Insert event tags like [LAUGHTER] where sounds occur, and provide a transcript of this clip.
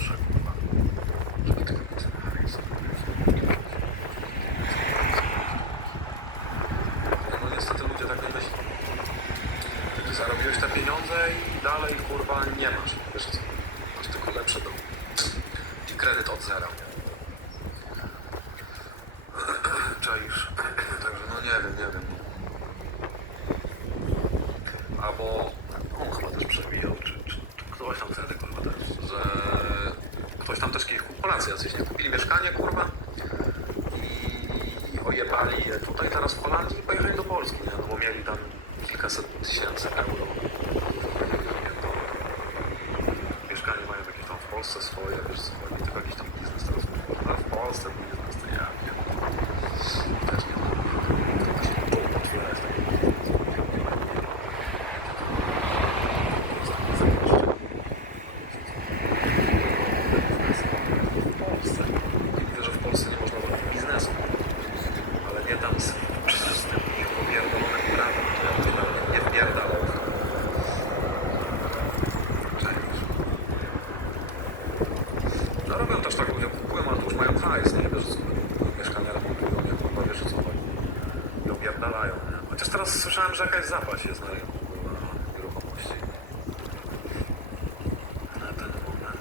proszę, kurwa. Żeby nic nie No niestety ludzie tak nie myślą. Ty zarobiłeś te pieniądze i dalej kurwa nie masz. Wiesz co? Masz tylko lepszy dom. I kredyt od zera. [CLEARS THROAT] Czaisz. [CLEARS THROAT] Także no nie wiem, nie wiem. Albo kiedyś Polacy jacyś nie kupili mieszkanie kurwa i ojebali je tutaj teraz w Holandii i pojechali do Polski, nie? No bo mieli tam kilkaset tysięcy euro. Mieszkanie mają jakieś tam w Polsce swoje, wiesz co, tylko jakiś tam biznes teraz. Ale w Polsce biznes to ja wiem. Też nie wiem. To się nie czuł otwierać takiego w Polsce. Nie mówię, że w Polsce nie można zrobić biznesu, ale nie tam z, z tym popierdolonym prawem, to ja bym nawet nie wpierdalał. Czaisz? No robią też tak, ludzie kupują, ale to już mają hajs, nie wiesz, mieszkania remontują, nie kurwa, wiesz co chodzi. I opierdalają, nie? Chociaż teraz słyszałem, że jakaś zapaść jest na rynku.